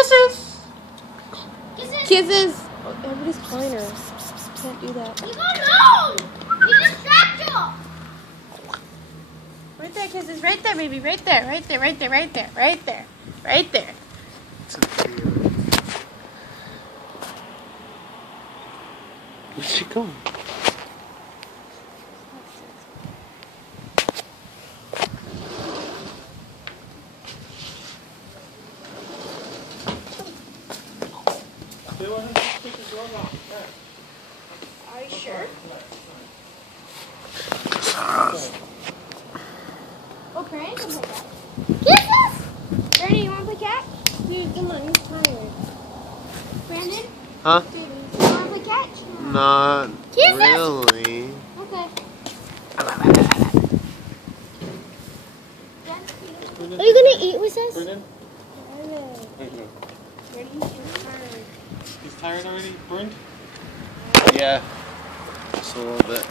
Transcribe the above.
Kisses. Kisses. Kisses. Oh, everybody's calling her. Can't do that. You don't know. You distract her. Right there, Kisses. Right there, baby. Right there. Right there. Right there. Right there. Right there. Right there. Where'd she go? Are you sure? Oh, Brandon can play catch. Kisses! Brandon, you want to play catch? Dude, come on, he's tired. Brandon? Huh? Dude, you want to play catch? Not Kisses! really. Okay. Are you gonna eat with us? Brendan? Brandon, he's tired. He's tired already? Burned? Yeah. Just a little bit.